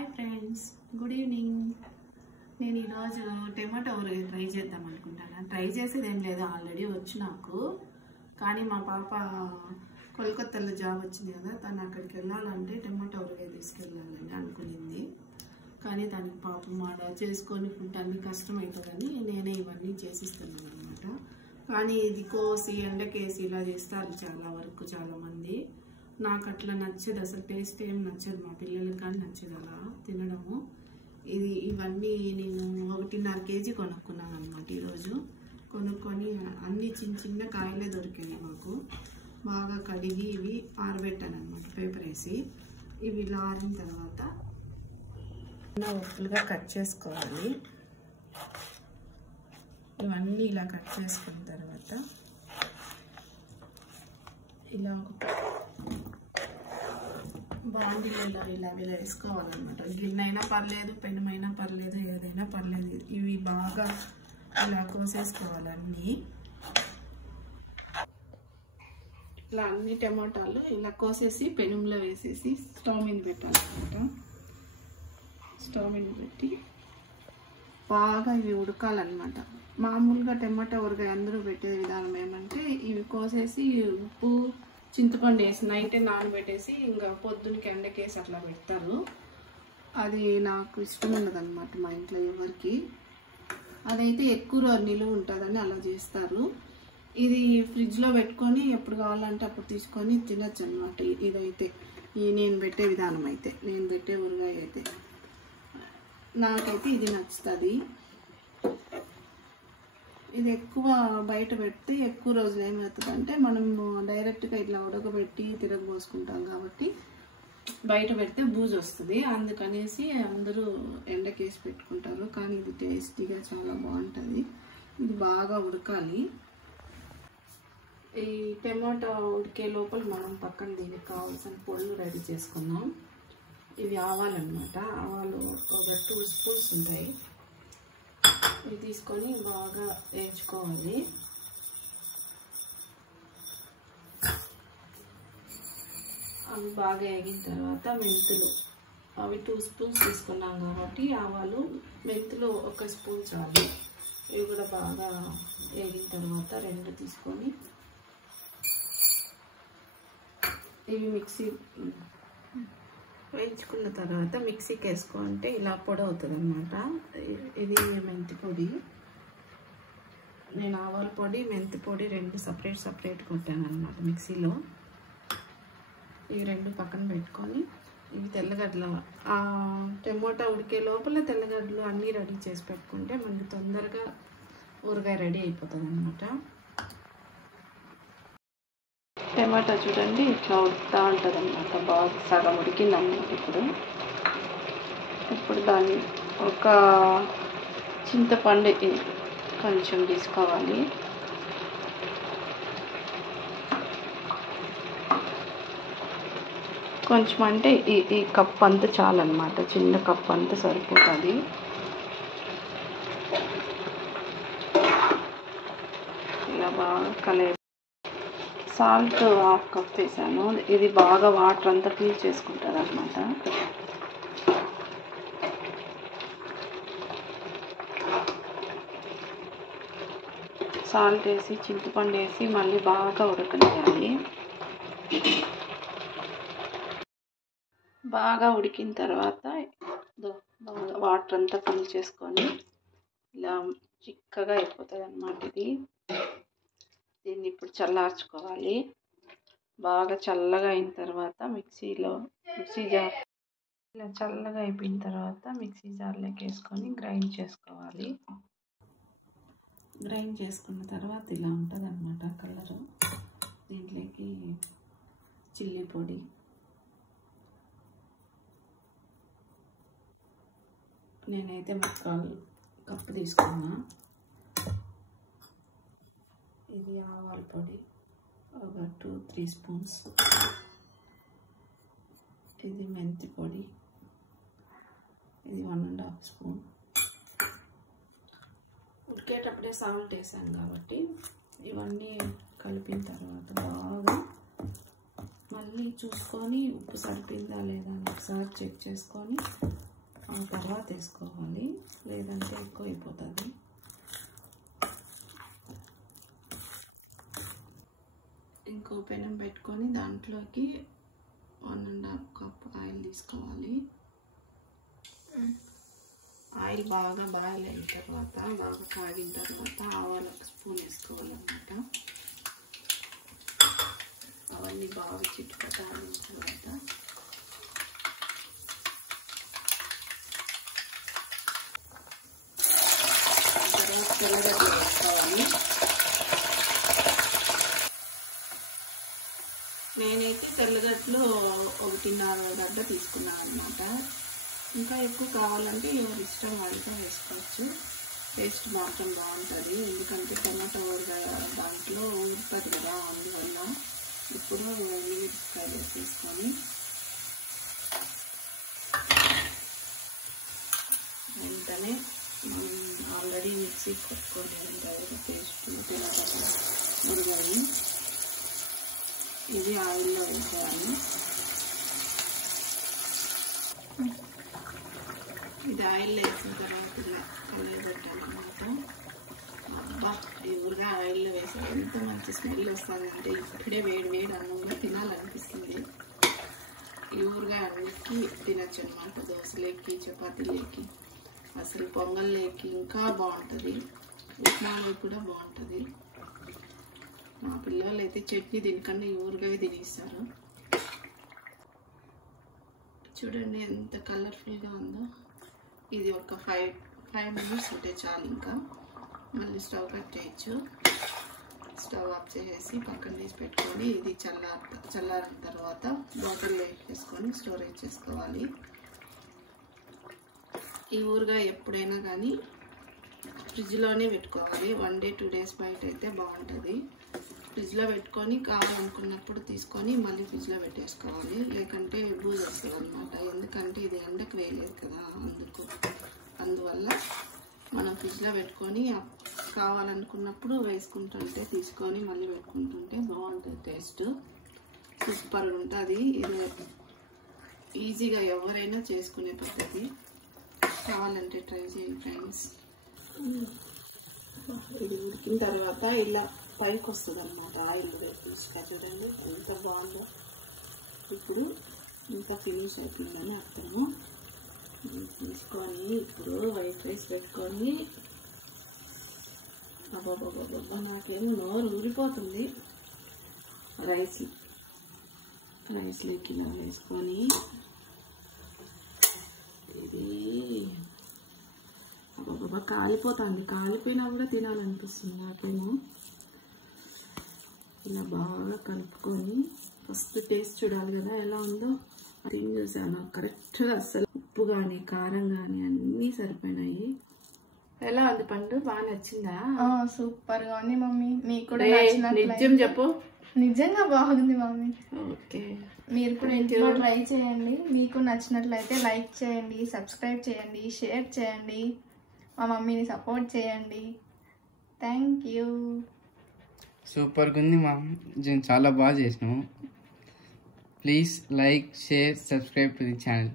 Hi friends, good evening. నేను ఈరోజు tomato ఊరగాయ ట్రై చేద్దాం అనుకుంటాను. ట్రై చేసేది ఏం లేదు, ఆల్రెడీ వచ్చు నాకు. కానీ మా పాప కోల్కతాలో జాబ్ వచ్చింది కదా, తను అక్కడికి వెళ్ళాలంటే టమాటో ఊరగాయ తీసుకెళ్ళాలని అనుకునింది. కానీ దానికి పాపం ఆడ చేసుకొని ఫుడ్ అన్నీ కష్టమవుతుందని నేనే ఇవన్నీ చేసిస్తున్నాను అనమాట. కానీ ఇది కోసి ఎండకేసి ఇలా చేస్తారు చాలా వరకు చాలామంది. నాకు అట్లా నచ్చదు, అసలు టేస్ట్ ఏం నచ్చదు, మా పిల్లలకి కానీ నచ్చదు అలా తినడము. ఇవన్నీ నేను 1.5 కేజీ కొనుక్కున్నాను అనమాట. ఈరోజు కొనుక్కొని అన్ని చిన్న చిన్న కాయలే దొరికాయి మాకు. బాగా కడిగి ఇవి ఆరబెట్టాను అనమాట పేపర్ వేసి. ఇవి ఇలా ఆరిన తర్వాత ఒప్పులుగా కట్ చేసుకోవాలి. ఇవన్నీ ఇలా కట్ చేసుకున్న తర్వాత ఇలా బాండీలో ఇలా వేసుకోవాలన్నమాట. గిన్నె అయినా పర్లేదు, పెనమైనా పర్లేదు, ఏదైనా పర్లేదు. ఇవి బాగా ఇలా కోసేసుకోవాలి. ఇలా అన్ని టమాటాలు ఇలా కోసేసి పెనంలో వేసేసి స్టవ్ మీద పెట్టాలన్నమాట. స్టవ్ మీద పెట్టి బాగా ఇవి ఉడకాలన్నమాట. మామూలుగా టమాటా ఊరగాయ అందరూ పెట్టే విధానం ఏమంటే ఇవి కోసేసి ఉప్పు చింతపండు వేసి నైటే నానబెట్టేసి ఇంకా పొద్దున్నకి ఎండకేసి అట్లా పెడతారు. అది నాకు ఇష్టం ఉండదన్నమాట మా ఇంట్లో ఎవరికి. అదైతే ఎక్కువ రోజు నిలువ ఉంటుందని అలా చేస్తారు. ఇది ఫ్రిడ్జ్లో పెట్టుకొని ఎప్పుడు కావాలంటే అప్పుడు తీసుకొని తినచ్చు అనమాట. ఇదైతే నేను పెట్టే విధానం అయితే, నేను పెట్టే ఊరగాయ అయితే నాకైతే ఇది నచ్చుతుంది. ఇది ఎక్కువ బయట పెడితే ఎక్కువ రోజులు ఏమవుతుందంటే మనం డైరెక్ట్గా ఇట్లా ఉడకబెట్టి తిరగబోసుకుంటాం కాబట్టి బయట పెడితే బూజు వస్తుంది. అందుకనేసి అందరూ ఎండకేసి పెట్టుకుంటారు. కానీ ఇది టేస్టీగా చాలా బాగుంటుంది. ఇది బాగా ఉడకాలి. ఈ టమాటా ఉడికే లోపల మనం పక్కన దీనికి కావాల్సిన పొడులు రెడీ చేసుకుందాం. ఇవి ఆవాలన్నమాట. ఆవాలు ఒక 2 స్పూన్స్ ఉంటాయి. ఇవి తీసుకొని బాగా వేయించుకోవాలి. అవి బాగా వేగిన తర్వాత మెంతులు, అవి 2 స్పూన్స్ తీసుకున్నాం కాబట్టి ఆవాలు, మెంతులు 1 స్పూన్ చాలు. ఇవి కూడా బాగా వేగిన తర్వాత 2 తీసుకొని ఇవి మిక్సీ వేయించుకున్న తర్వాత మిక్సీకి వేసుకుంటే ఇలా పొడి అవుతుంది అనమాట. ఇది మెంతి పొడి. నేను ఆవాల పొడి, మెంతి పొడి 2 సపరేట్ కొట్టాను అనమాట మిక్సీలో. ఇవి 2 పక్కన పెట్టుకొని ఇవి తెల్లగడ్డలు, టమోటా ఉడికే లోపల తెల్లగడ్డలు అన్నీ రెడీ చేసి పెట్టుకుంటే మనకి తొందరగా ఊరగాయ రెడీ అయిపోతుంది అనమాట. టమాటా చూడండి ఇట్లా ఉడుకుతూ ఉంటుంది అన్నమాట. బాగా సగం ఉడికింది అన్నమాట. ఇప్పుడు దాన్ని ఒక చింతపండు కొంచెం తీసుకోవాలి. కొంచెం అంటే ఈ కప్ అంతా చాలన్నమాట. చిన్న కప్ అంతా సరిపోతుంది. ఇలా బాగా కలే సాల్ట్ 1/2 కప్ వేసాను. ఇది బాగా వాటర్ అంతా క్లీన్ చేసుకుంటుంది అన్నమాట. సాల్ట్ వేసి చింతపండు వేసి మళ్ళీ బాగా ఉడకనియాలి. బాగా ఉడికిన తర్వాత బాగా వాటర్ అంతా క్లీన్ చేసుకొని ఇలా చిక్కగా అయిపోతుంది అన్నమాట. దీన్ని ఇప్పుడు చల్లార్చుకోవాలి. బాగా చల్లగా అయిన తర్వాత మిక్సీ జార్ ఇలా చల్లగా అయిపోయిన తర్వాత మిక్సీ జార్లోకి వేసుకొని గ్రైండ్ చేసుకోవాలి. గ్రైండ్ చేసుకున్న తర్వాత ఇలా ఉంటుంది అన్నమాట కలరు. దీంట్లోకి చిల్లీ పొడి, నేనైతే 1/4 కప్పు తీసుకున్నా. ఇది ఆవాల పొడి ఒక 2-3 స్పూన్స్. ఇది మెంతి పొడి, ఇది 1.5 స్పూన్. ఉడికేటప్పుడే సాల్ట్ వేసాను కాబట్టి ఇవన్నీ కలిపిన తర్వాత బాగా మళ్ళీ చూసుకొని ఉప్పు సరిపోయిందా లేదా అని ఒకసారి చెక్ చేసుకొని ఆ తర్వాత వేసుకోవాలి, లేదంటే ఎక్కువ అయిపోతుంది. ఇంకో పెనం పెట్టుకొని దాంట్లోకి 1.5 కప్ ఆయిల్ తీసుకోవాలి. ఆయిల్ బాగా బాయిల్ అయిన తర్వాత, బాగా కాగిన తర్వాత ఆవాలు 1 స్పూన్ వేసుకోవాలన్నమాట. అవన్నీ బాగా చిట్టుపట్టాలిన తర్వాత తెల్లగడ్డలు వేసుకోవాలి. నేనైతే తెల్లగడ్డలు 1.5 గడ్డ తీసుకున్నాను అన్నమాట. ఇంకా ఎక్కువ కావాలంటే ఎవరి ఇష్టం వాళ్ళతో వేసుకోవచ్చు. టేస్ట్ మాత్రం బాగుంటుంది, ఎందుకంటే టమాటో దాంట్లో ఊరుతుంది కదా, అందువల్ల. ఇప్పుడు ఎండుమిరపకాయలు వేసేసుకొని వెంటనే మనం ఆల్రెడీ మిక్సీ కొట్టుకొని ఉంటుంది పేస్ట్ మురుగాయి, ఇది ఆయిల్లో వేసేయాలి. ఇది ఆయిల్లో వేసిన తర్వాత ఇలా కలర్ పెట్టాలన్నమాట. అబ్బా, ఎవరుగా ఆయిల్లో వేసి ఎంత మంచి స్మెల్ వస్తుందంటే ఇప్పుడే వేడి వేడి అన్నంలో తినాలనిపిస్తుంది. ఎవరుగా అన్నిటికీ తినచ్చు అనమాట. దోశలేకి, చపాతీలేకి, అసలు పొంగల్లేకి ఇంకా బాగుంటుంది. ఉప్మాలో కూడా బాగుంటుంది. మా పిల్లలు అయితే చట్నీ దీనికన్నా ఎవరుగా తినేస్తారు. చూడండి ఎంత కలర్ఫుల్గా ఉందో. ఇది ఒక 5 మినిట్స్ ఉంటే చాలు. ఇంకా మళ్ళీ స్టవ్ కట్ చేయొచ్చు. స్టవ్ ఆఫ్ చేసేసి పక్కన తీసి పెట్టుకొని ఇది చల్లారిన తర్వాత బాటిల్లో వేసుకొని స్టోరేజ్ చేసుకోవాలి. ఈ ఊరగాయ ఎప్పుడైనా కానీ ఫ్రిడ్జ్లోనే పెట్టుకోవాలి. 1 డే 2 డేస్ బయట అయితే బాగుంటుంది. ఫ్రిడ్జ్లో పెట్టుకొని కావాలనుకున్నప్పుడు తీసుకొని మళ్ళీ ఫ్రిడ్జ్లో పెట్టేసుకోవాలి, లేకంటే బూజు వస్తుంది అనమాట. ఎందుకంటే ఇది ఎండకు వేయలేదు కదా, అందువల్ల మనం ఫ్రిడ్జ్లో పెట్టుకొని కావాలనుకున్నప్పుడు వేసుకుంటుంటే తీసుకొని మళ్ళీ పెట్టుకుంటుంటే బాగుంటుంది. టేస్ట్ సూపర్గా ఉంటుంది. ఇది ఈజీగా ఎవరైనా చేసుకునే పద్ధతి. కావాలంటే ట్రై చేయండి ఫ్రెండ్స్. ఇది ఉడికిన తర్వాత ఇలా పైకి వస్తుంది అన్నమాట. ఆయిల్ తీసుకొని చూడండి ఎంత బాగుందో. ఇప్పుడు ఇంకా ఫినిష్ అయిపోయిందని అర్థము. తీసుకొని ఇప్పుడు వైట్ రైస్ పెట్టుకొని, అబ్బాబ్బాబ్బా నాకేమో నోరు ఊరిపోతుంది. రైస్లోకి ఇలా వేసుకొని ఇది అబ్బాబ్బా కాలిపోతుంది. కాలిపోయినా కూడా తినాలనిపిస్తుంది నాకేమో. ఇలా బాగా కలుపుకొని ఫస్ట్ టేస్ట్ చూడాలి కదా ఎలా ఉందో. అది చూసాను కరెక్ట్గా, అస్సలు ఉప్పు కానీ కారం కానీ అన్నీ సరిపోయినాయి. ఎలా ఉంది పండు? బాగా నచ్చిందా? సూపర్ గా ఉంది మమ్మీ. మీకు కూడా నిజం చెప్పు. నిజంగా బాగుంది మమ్మీ. ఓకే, మీరు కూడా ఇంట్లో ట్రై చేయండి. మీకు నచ్చినట్లయితే లైక్ చేయండి, సబ్స్క్రైబ్ చేయండి, షేర్ చేయండి, మా మమ్మీని సపోర్ట్ చేయండి. Thank you. సూపర్గా ఉంది మా, చాలా బాగా చేసినాము. Please like, share, subscribe to the channel.